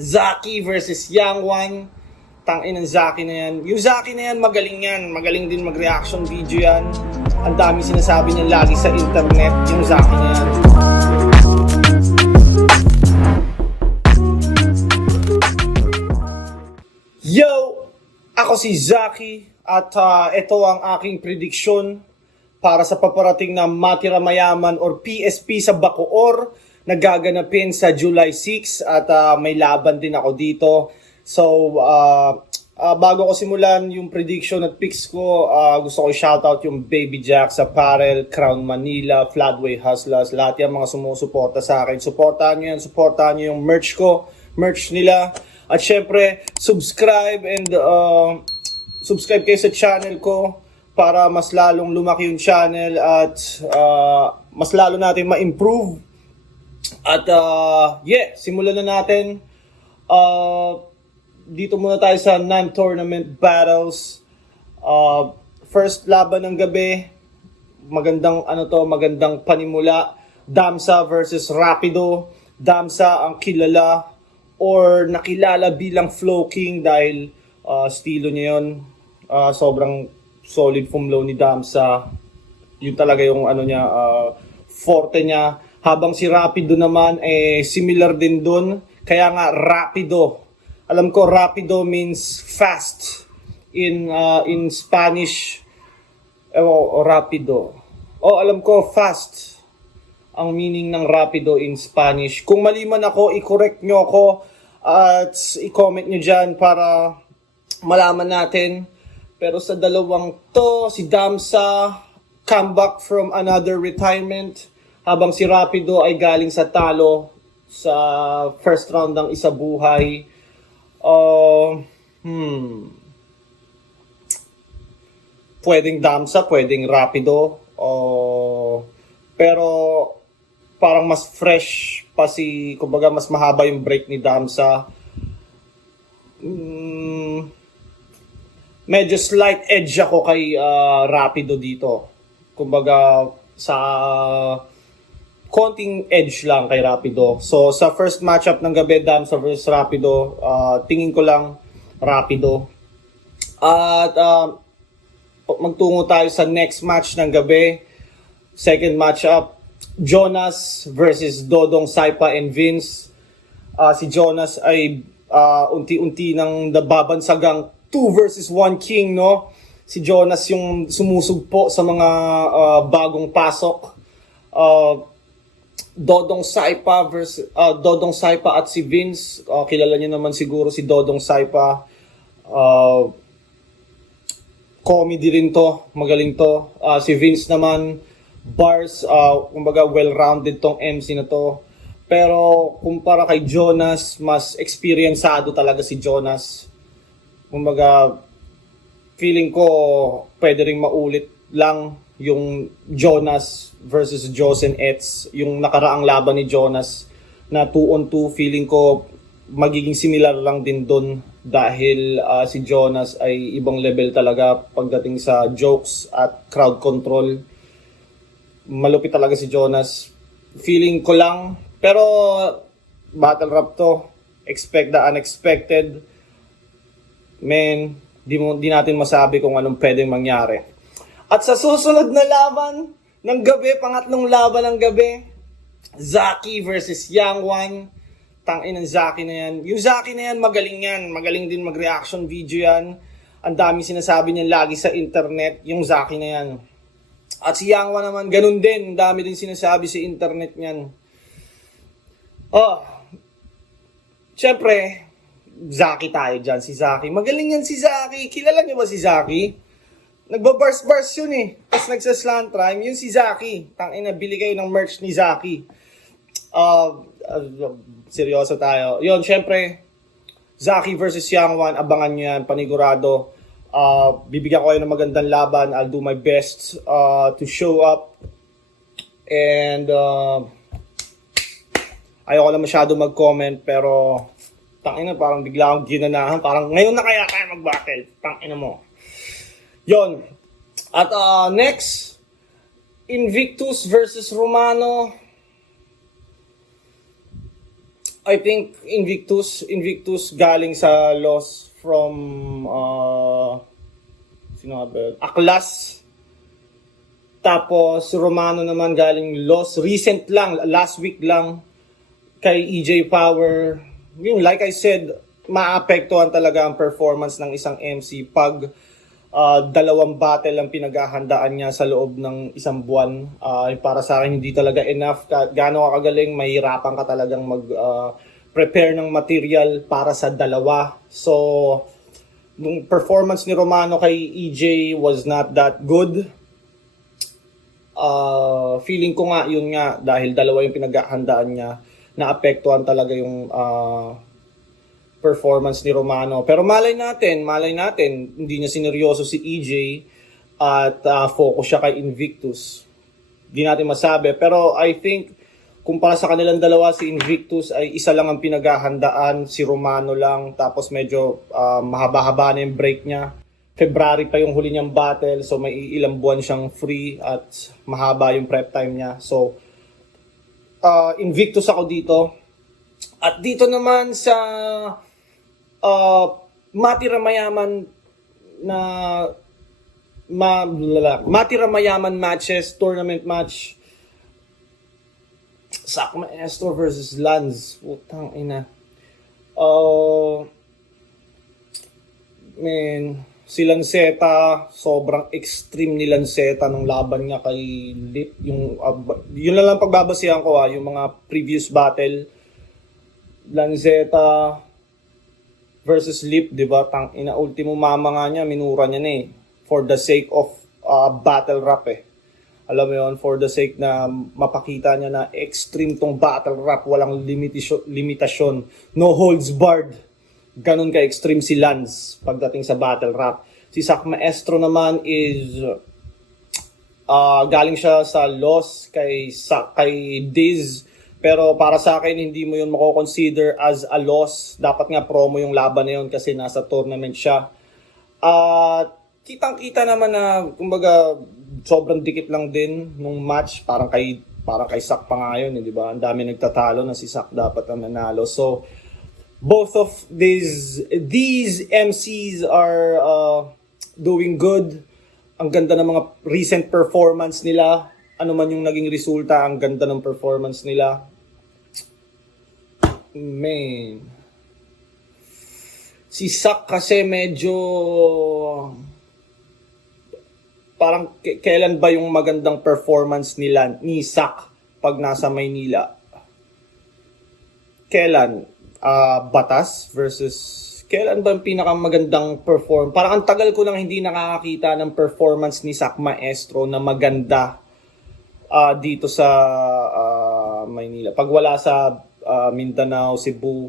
Zaki versus Young One. Tangin ng Zaki na yan. Yung Zaki na yan, magaling yan. Magaling din mag-reaction video yan. Ang dami sinasabi niya lagi sa internet. Yung Zaki na yan. Yo! Ako si Zaki. At ito ang aking prediction para sa paparating na Matira Mayaman or PSP sa Bacoor na gaganapin sa July 6 at may laban din ako dito. So, bago ko simulan yung prediction at picks ko, gusto ko i-shoutout yung Baby Jacks Apparel, Crown Manila, Floodway Hustlers, lahat yung mga sumusuporta sa akin. Supportahan nyo yan, supportahan nyo yung merch ko, merch nila. At syempre, subscribe and subscribe kayo sa channel ko para mas lalong lumaki yung channel at mas lalo natin ma-improve. At simulan na natin. Dito muna tayo sa non-tournament battles. First laban ng gabi, magandang magandang panimula. Damsa versus Rapido. Damsa ang kilala or nakilala bilang Flow King dahil estilo niya yun. Sobrang solid flow ni Damsa. Yun talaga yung forte niya. Habang si Rapido naman similar din dun. Kaya nga Rapido. Alam ko Rapido means fast in Spanish. Rapido. Alam ko fast ang meaning ng Rapido in Spanish. Kung mali man ako, i-correct nyo ako at i-comment nyo dyan para malaman natin. Pero sa dalawang to, si Damsa comeback from another retirement. Habang si Rapido ay galing sa talo sa first round ng isa buhay. Pwedeng Damsa, pwedeng Rapido. Pero parang mas fresh pa kumbaga mas mahaba yung break ni Damsa. Medyo slight edge ako kay Rapido dito. Kumbaga sa konting edge lang kay Rapido. So, sa first matchup ng gabi, Damsa versus Rapido, tingin ko lang Rapido. At magtungo tayo sa next match ng gabi. Second matchup, Jonas versus Dodong Saipa and Vince. Si Jonas ay unti-unti nang nababansagang 2 versus 1 king, no? Si Jonas yung sumusugpo sa mga bagong pasok. Dodong Saipa at si Vince. Kilala niyo naman siguro si Dodong Saipa. Comedy rin to, magaling to. Si Vince naman, bars, kumbaga well-rounded tong MC na to. Pero kumpara kay Jonas, mas experiencado talaga si Jonas. Kumbaga, feeling ko pwede ring maulit lang yung Jonas versus Josen Ets, yung nakaraang laban ni Jonas na 2-on-2, feeling ko magiging similar lang din doon dahil si Jonas ay ibang level talaga pagdating sa jokes at crowd control. Malupit talaga si Jonas. Feeling ko lang, pero battle rap to. Expect the unexpected. Men, di natin masabi kung anong pwedeng mangyari. At sa susunod na laban ng gabi, pangatlong laban ng gabi, Zaki versus Young One. Tangin ng Zaki na yan. Yung Zaki na yan, magaling yan. Magaling din mag-reaction video yan. Ang dami sinasabi niya lagi sa internet. Yung Zaki na yan. At si Young One naman, ganun din. Ang dami din sinasabi sa internet niyan. Siyempre, Zaki tayo dyan. Si Zaki. Magaling yan si Zaki. Kilala niyo ba si Zaki? Nagba-bars yun eh. Tapos nagsa-slant rhyme. Yun si Zaki. Tangina, bili kayo ng merch ni Zaki. Seryoso tayo. Yun, syempre, Zaki versus Young One. Abangan nyo yan. Panigurado. Bibigyan ko kayo ng magandang laban. I'll do my best to show up. And ayoko na masyado mag-comment. Pero tangina, parang bigla akong ginanahan. Parang ngayon na kaya mag-battle. Tangina mo. Yon. At next, Invictus versus Romano. I think Invictus galing sa loss from sino nga ba? Aklas. Tapos Romano naman galing loss recent lang, last week lang kay EJ Power. Yung like I said, maapektuhan talaga ang performance ng isang MC pag dalawang battle ang pinaghahandaan niya sa loob ng isang buwan. Para sa akin, hindi talaga enough. Gaano ka kagaling, mahirapan ka talagang mag-prepare ng material para sa dalawa. So, yung performance ni Romano kay EJ was not that good. Feeling ko nga, yun nga, dahil dalawa yung pinaghahandaan niya, naapektuhan talaga yung performance ni Romano. Pero malay natin, hindi niya sineryoso si EJ at focus siya kay Invictus. Hindi natin masabi. Pero I think, kumpara sa kanilang dalawa, si Invictus ay isa lang ang pinaghahandaan, si Romano lang. Tapos medyo mahaba-haba na yung break niya. February pa yung huli niyang battle, so may ilang buwan siyang free at mahaba yung prep time niya. So, Invictus ako dito. At dito naman sa Matira Mayaman na Matira Mayaman matches, tournament match, Sac Maestro versus Lance. Putang ina. Si Lanceta, sobrang extreme ni Lanceta nung laban niya kay Lip. Yun lang pagbabasihan ko yung mga previous battle. Lanceta versus Lip, di ba? Ultimo mama nga niya, minura niya na for the sake of battle rap Alam mo yun, for the sake na mapakita niya na extreme tong battle rap, walang limitasyon, no holds barred. Ganun ka-extreme si Lance pagdating sa battle rap. Si Sac Maestro naman is galing siya sa loss kay Diz. Pero para sa akin, hindi mo yun mako-consider as a loss. Dapat nga promo yung laban na yun kasi nasa tournament siya. Kitang-kita naman na, kumbaga, sobrang dikit lang din nung match. Parang kay Sac pa nga yun, di ba? Ang dami nagtatalo na si Sac dapat ang nanalo. So, both of these MCs are doing good. Ang ganda ng mga recent performance nila. Ano man yung naging resulta, ang ganda ng performance nila. Man. Si Sac kasi medyo parang kailan ba yung magandang performance nila ni Sac pag nasa Maynila? Kailan? Batas versus kailan ba ang pinakamagandang perform? Parang ang tagal ko nang hindi nakakakita ng performance ni Sac Maestro na maganda dito sa Maynila. Pag wala sa Mindanao, Cebu.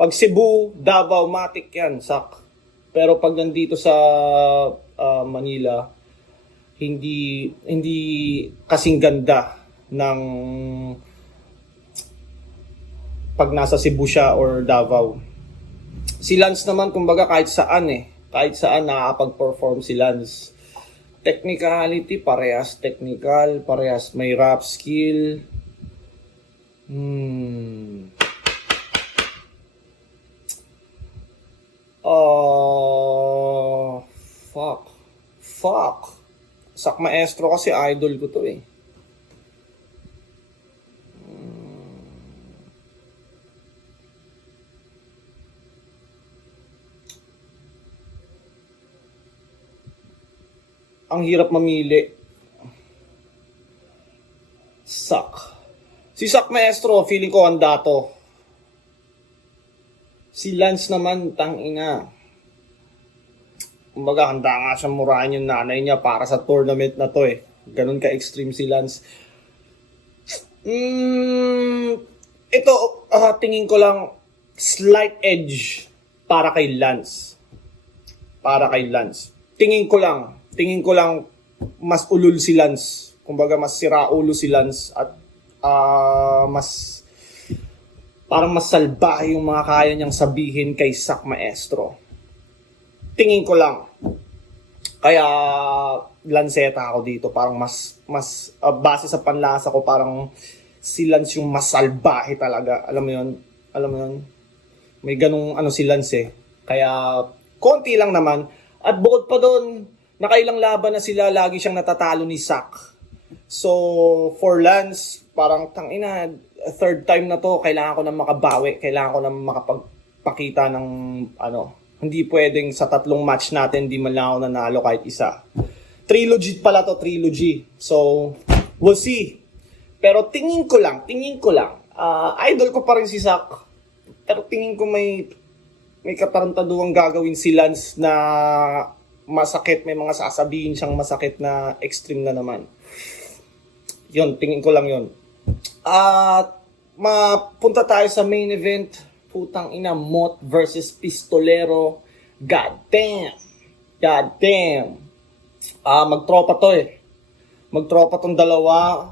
Pag Cebu, Davao, matik yan, Sac. Pero pag nandito sa Manila, hindi kasing ganda ng pag nasa Cebu siya or Davao. Si Lance naman, kumbaga kahit saan nakakapag-perform si Lance. Technicality, parehas technical, parehas may rap skill. Fuck. Sac Maestro kasi idol ko to Ang hirap mamili. Sac. Si Sac Maestro, feeling ko handa to. Si Lance naman, tangina. Kumbaga, handa nga siyang murahin yung nanay niya para sa tournament na to Ganun ka-extreme si Lance. Ito, tingin ko lang, slight edge para kay Lance. Tingin ko lang mas ulul si Lance. Kumbaga mas siraulo si Lance at parang mas salbahe yung mga kaya niyang sabihin kay Sac Maestro. Tingin ko lang. Kaya Lanceta ako dito. Parang mas base sa panlasa ko, parang si Lance yung mas salbahe talaga. Alam mo yun? Alam mo yun? May ganung ano si Lance eh. Kaya konti lang naman. At bukod pa doon, nakailang laban na sila, lagi siyang natatalo ni Zack. So, for Lance, parang tangina, third time na to, kailangan ko na makabawi, kailangan ko na makapagpakita ng ano, hindi pwedeng sa 3 match natin, di man lang ako nanalo kahit isa. Trilogy pala to, trilogy. So, we'll see. Pero tingin ko lang, idol ko pa rin si Zack. Pero tingin ko may katarantaduang gagawin si Lance na masakit, may mga sasabihin siyang masakit na extreme na naman. Yun, tingin ko lang yun. At mapunta tayo sa main event. Putang ina, Moth versus Pistolero. God damn. Magtropa to eh. Magtropa tong dalawa.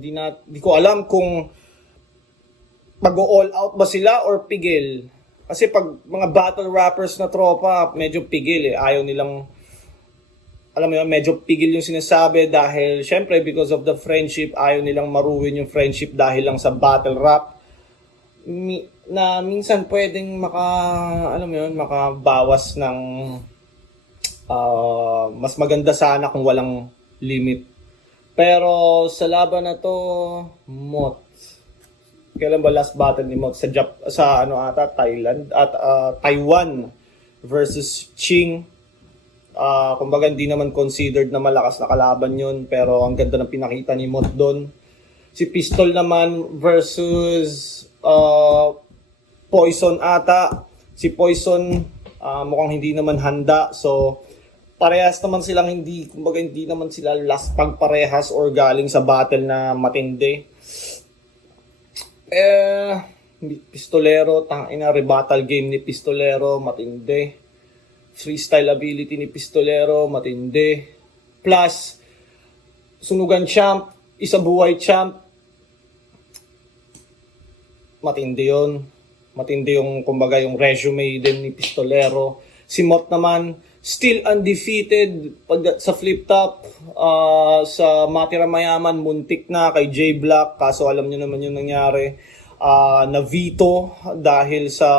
Di ko alam kung mag-all out ba sila or pigil. Kasi pag mga battle rappers na tropa, medyo pigil eh. Ayaw nilang, alam mo yun, medyo pigil yung sinasabi dahil syempre because of the friendship, ayaw nilang maruin yung friendship dahil lang sa battle rap. Na minsan pwedeng makabawas ng mas maganda sana kung walang limit. Pero sa laban na to, Moth. Kailan ba last battle ni Moth? Sa Thailand at Taiwan versus Ching. Kumbaga hindi naman considered na malakas na kalaban yun, pero ang ganda ng pinakita ni Moth doon. Si Pistol naman versus Poison ata. Si Poison mukhang hindi naman handa, so parehas naman silang hindi naman sila last pagparehas or galing sa battle na matindi. Pistolero, tangina, rebuttal game ni Pistolero, matindi. Freestyle ability ni Pistolero, matindi. Plus, sunugan champ, isa buhay champ, matindi yun. Matindi yung, kumbaga, yung resume din ni Pistolero. Si Moth naman, still undefeated sa flip top, sa Matira Mayaman, muntik na kay J Black, kaso alam niyo naman yung nangyari. Na veto dahil sa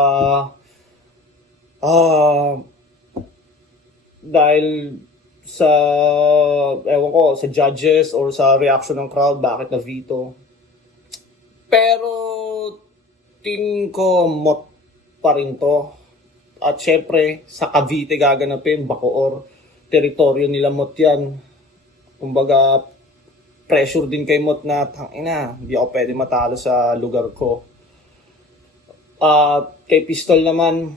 ewan ko, sa judges or sa reaction ng crowd, bakit na veto. Pero tingin ko Moth pa rin to. At syempre, sa Cavite gaganapin, Bacoor, teritoryo nila Moth yan. Kumbaga, pressure din kay Moth na, tangina, hindi ako pwede matalo sa lugar ko. Kay Pistol naman,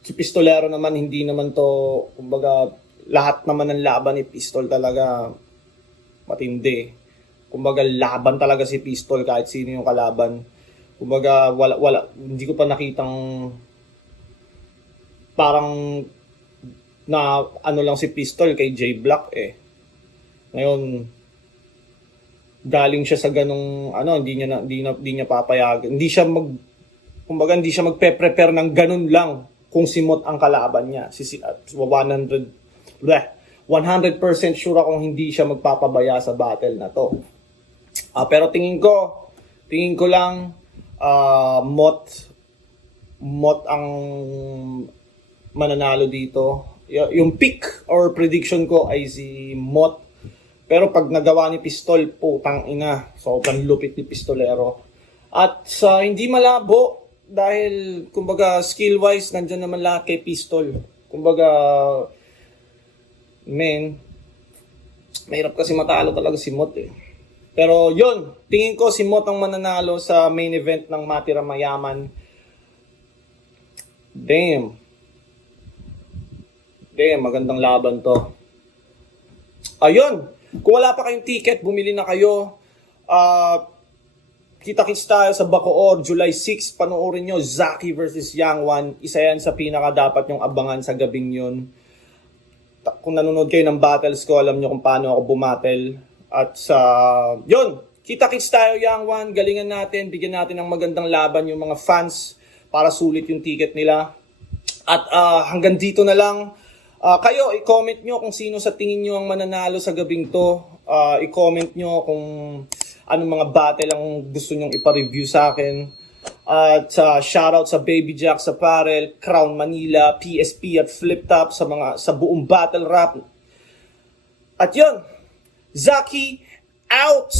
si Pistolero naman, hindi naman to, kumbaga, lahat naman ng laban ni Pistol talaga matindi. Kumbaga, laban talaga si Pistol kahit sino yung kalaban. Kumbaga, wala, hindi ko pa nakitang parang na ano lang si Pistol kay J Black eh. Ngayon, galing siya sa ganung hindi niya papayagan. Hindi siya magpe-prepare ng ganun lang kung si Moth ang kalaban niya. 100% sure akong hindi siya magpapabaya sa battle na to. Pero tingin ko lang Moth ang mananalo dito. Yung pick or prediction ko ay si Moth. Pero pag nagawa ni Pistol, putang ina, sobrang lupit ni Pistolero. At sa hindi malabo, dahil kumbaga skill-wise, nandyan naman lahat kay Pistol. Kumbaga, mahirap kasi matalo talaga si Moth eh. Pero yun, tingin ko si Moth ang mananalo sa main event ng Matira Mayaman. Damn, magandang laban to. Ayun, kung wala pa kayong ticket, bumili na kayo. Kita-kits tayo sa Bacoor, July 6. Panoorin nyo, Zaki versus Yang Wan. Isa yan sa pinaka dapat nyong abangan sa gabing yun. Kung nanonood kayo ng battles ko, alam nyo kung paano ako bumattle. At sa yun, kita-kits tayo Yang Wan, galingan natin, bigyan natin ng magandang laban yung mga fans para sulit yung ticket nila. At hanggang dito na lang. Kayo, i-comment nyo kung sino sa tingin nyo ang mananalo sa gabing to. I-comment nyo kung anong mga battle ang gusto nyong ipa-review sa akin. At shoutout sa Baby Jack sa Parel, Crown Manila, PSP at Flip Top sa buong battle rap. At yun, Zaki out!